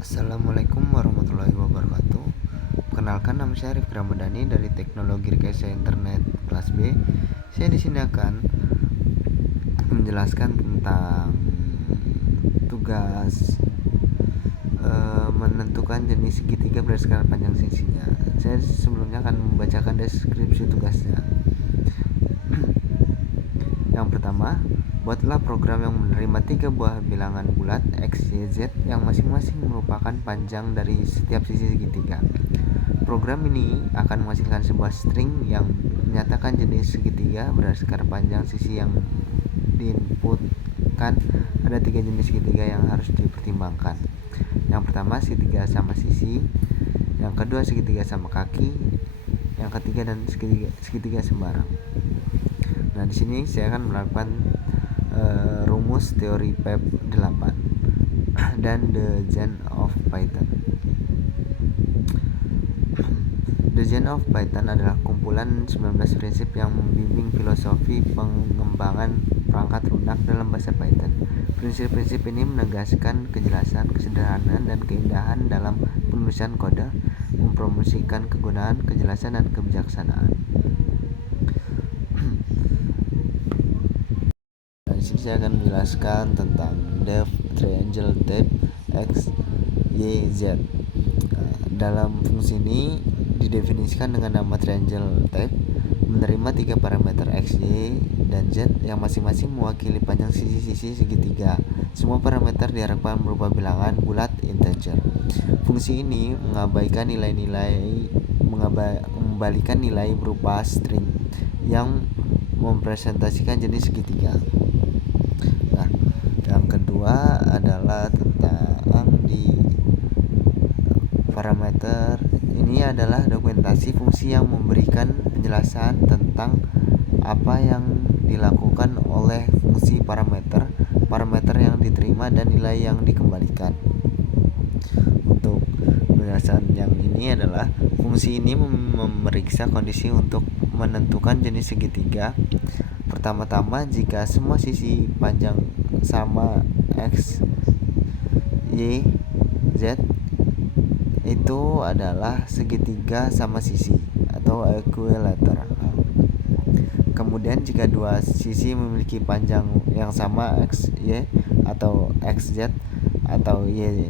Assalamualaikum warahmatullahi wabarakatuh. Perkenalkan, nama saya Arif Ramadhani dari Teknologi Rekayasa Internet kelas B. Saya di sini akan menjelaskan tentang tugas menentukan jenis segitiga berdasarkan panjang sisinya. Saya sebelumnya akan membacakan deskripsi tugasnya. Yang pertama, buatlah program yang menerima 3 buah bilangan bulat X, Y, Z yang masing-masing merupakan panjang dari setiap sisi segitiga. Program ini akan menghasilkan sebuah string yang menyatakan jenis segitiga berdasarkan panjang sisi yang diinputkan. Ada 3 jenis segitiga yang harus dipertimbangkan. Yang pertama, segitiga sama sisi. Yang kedua, segitiga sama kaki. Yang ketiga, dan segitiga sembarang. Nah, di sini saya akan melakukan rumus teori PEP 8 dan The Gen of Python. The Gen of Python adalah kumpulan 19 prinsip yang membimbing filosofi pengembangan perangkat lunak dalam bahasa Python. Prinsip-prinsip ini menegaskan kejelasan, kesederhanaan, dan keindahan dalam penulisan kode, mempromosikan kegunaan, kejelasan, dan kebijaksanaan. Di sini saya akan menjelaskan tentang def triangle type X, Y, Z. Dalam fungsi ini didefinisikan dengan nama triangle type menerima 3 parameter X, Y, dan Z yang masing-masing mewakili panjang sisi-sisi segitiga. Semua parameter diharapkan berupa bilangan bulat integer. Fungsi ini mengabaikan mengembalikan nilai berupa string yang mempresentasikan jenis segitiga. Nah, yang kedua adalah tentang di parameter. Ini adalah dokumentasi fungsi yang memberikan penjelasan tentang apa yang dilakukan oleh fungsi parameter, parameter yang diterima, dan nilai yang dikembalikan. Untuk penjelasan yang ini adalah fungsi ini memeriksa kondisi untuk menentukan jenis segitiga. Pertama-tama, jika semua sisi panjang sama X, Y, Z itu adalah segitiga sama sisi atau equilateral. Kemudian jika dua sisi memiliki panjang yang sama X, Y atau XZ atau YZ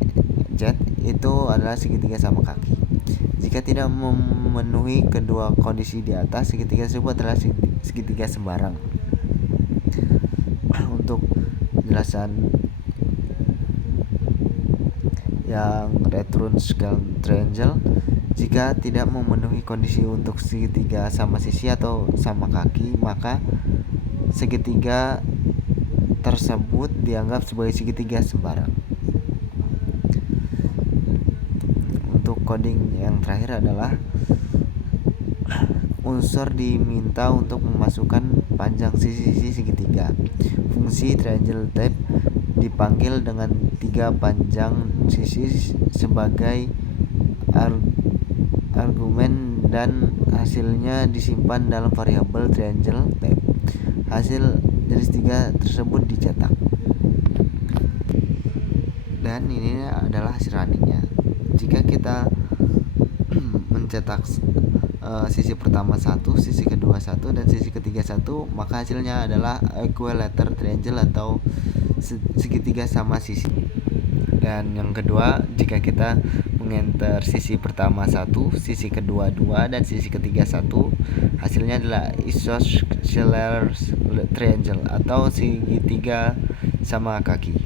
itu adalah segitiga sama kaki. Jika tidak memenuhi kedua kondisi di atas, segitiga tersebut adalah segitiga sembarang. Untuk penjelasan yang return scale triangle, jika tidak memenuhi kondisi untuk segitiga sama sisi atau sama kaki, maka segitiga tersebut dianggap sebagai segitiga sembarang. Untuk coding yang terakhir adalah unsur diminta untuk memasukkan panjang sisi-sisi segitiga. Fungsi triangle type dipanggil dengan 3 panjang sisi sebagai argumen dan hasilnya disimpan dalam variabel triangle type. Hasil jenis 3 tersebut dicetak. Dan ini adalah hasil runningnya. Jika kita mencetak sisi pertama 1, sisi kedua 1, dan sisi ketiga 1, maka hasilnya adalah equilateral triangle atau segitiga sama sisi. Dan yang kedua, jika kita mengenter sisi pertama 1, sisi kedua 2, dan sisi ketiga 1, hasilnya adalah isosceles triangle atau segitiga sama kaki.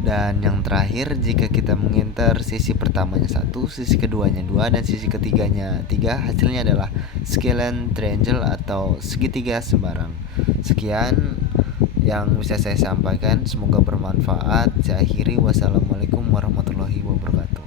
Dan yang terakhir, jika kita mengenter sisi pertamanya 1, sisi keduanya 2, dan sisi ketiganya 3, hasilnya adalah scalene triangle atau segitiga sembarang. Sekian yang bisa saya sampaikan, semoga bermanfaat. Saya akhiri, wassalamualaikum warahmatullahi wabarakatuh.